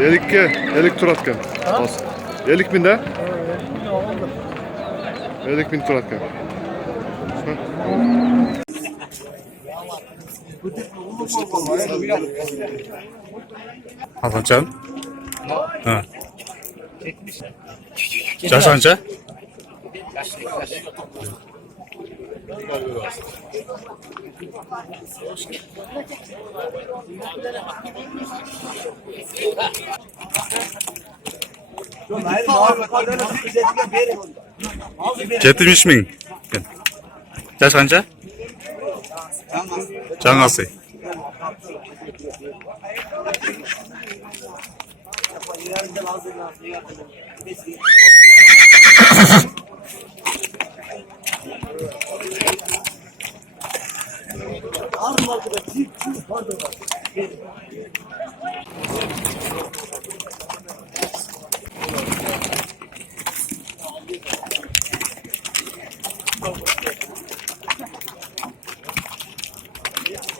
Elik turatkan. Elik minde? Elik min turatkan. Hasancan? Ha. Yaş anca? Жетmiş min. Yaş anca? Cangası.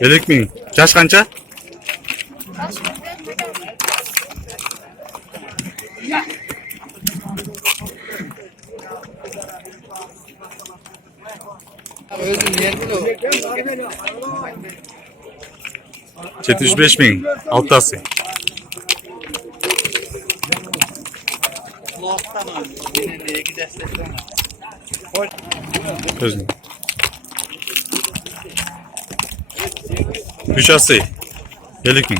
Elik min. Yaş kança? Yetmiş beş min. Altası. Gözüm. Üç ası. Elik min.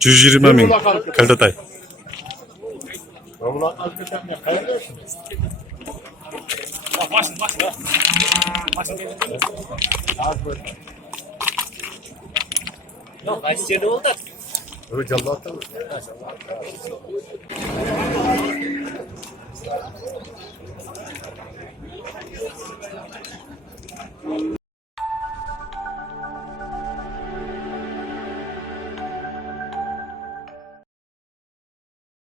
Cüz 20 min. Kaldatay. Yok, kaç yerde oldu? Evet, Allah'tan.